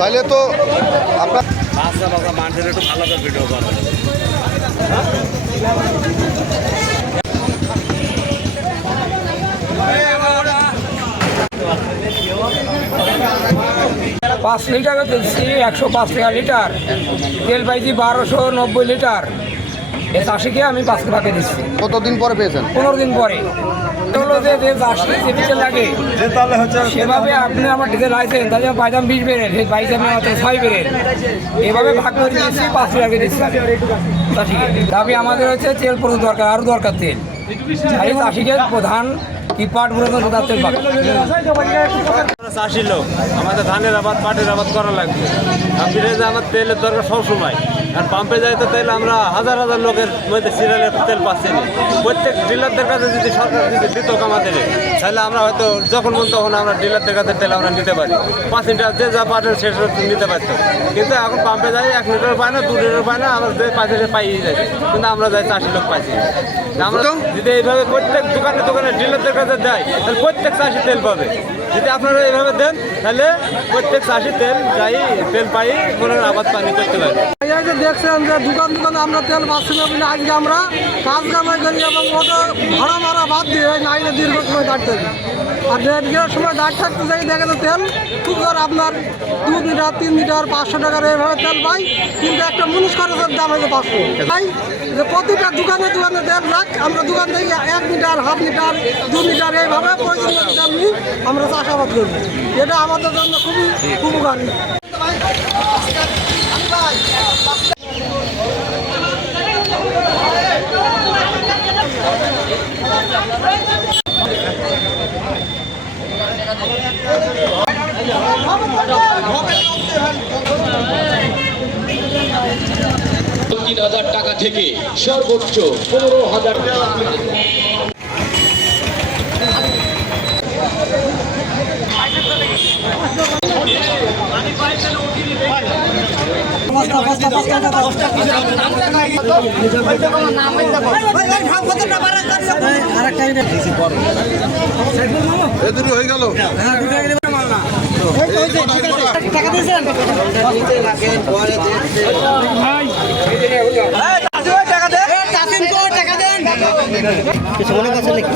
তাহলে তো আপনার মানুষের একটু ভালো করে ভিডিও করে। পাঁচ লিটার দিচ্ছি 105 টাকা লিটার, তেল পাইছি 1290 লিটার। এই চাষিকে আমি 5 টাকা দিচ্ছি। কতদিন পরে পেয়েছেন? 15 দিন পরে। হলো যে চাষি যে ডিজেল লাগে সেভাবে আপনি আমার ডিজেল লাইছেন, তাহলে পাইতাম 20 বেড়ে, সেই পাইছি আমি মাত্র 6 বেড়ে। এভাবে ভাগ করে দিচ্ছি, 5 টাকা দিচ্ছি চাষিকে। দাবি আমাদের হচ্ছে তেল প্রচুর দরকার, আরও দরকার তেল। এই চাষিকে প্রধান কি পাট বলে তেল পাবে। চাষি লোক, আমাদের ধানের আবাদ পাটের আবাদ করা লাগবে। আমার তেলের দরকার সবসময়। আর পাম্পে যাই তো তেল আমরা হাজার হাজার লোকের মধ্যে সিরিয়ালের তেল পাচ্ছি না। প্রত্যেক ডিলারদের কাছে যদি সরকার যদি দিত আমাদের, তাহলে আমরা হয়তো যখন মন তখন আমরা ডিলারদের কাছে তেল আমরা নিতে পারি। 5 লিটার যে যা পাটের সেটা নিতে পারত। কিন্তু এখন পাম্পে যাই 1 লিটার পায় না, 2 লিটার পায় না, আমরা 5 লিটার পাইয়ে যাই। কিন্তু আমরা যাই চাষি লোক পাইছি। আমরা যদি এইভাবে প্রত্যেক দোকানে দোকানে ডিলারদের কাছে দেয়, তাহলে প্রত্যেক চাষি তেল পাবে। যদি আপনারা এইভাবে দেন, তাহলে প্রত্যেক চাষি তেল পাই মনে আবাদ পানি করতে পারে। দেখছেন যে দোকান দোকানে আমরা তেল পাচ্ছি না বলে আজকে আমরা কাজ কামাই করি এবং ওটা ভাড়া মারা বাদ দিয়ে নাইলে দীর্ঘ সময় দাঁড় থাকি। আর দেড় সময় দাঁড় থাকতে যাই দেখে তো তেল খুব ধর আপনার 2 লিটার 3 লিটার 500 টাকার এইভাবে তেল পাই, কিন্তু একটা মুনিশ খরচের দাম হয়েছে 500। তাই যে প্রতিটা দোকানে দোকানে তেল রাখ, আমরা দোকান থেকে 1 লিটার 1/2 লিটার 2 লিটার এইভাবে প্রয়োজনীয় তেল নিই আমরা চাষাবাদ করি। এটা আমাদের জন্য খুবই উপকারী। টাকা থেকে সর্বোচ্চ 15,000 টাকা। হয়ে গেল কিছু মনে করছেন নাকি?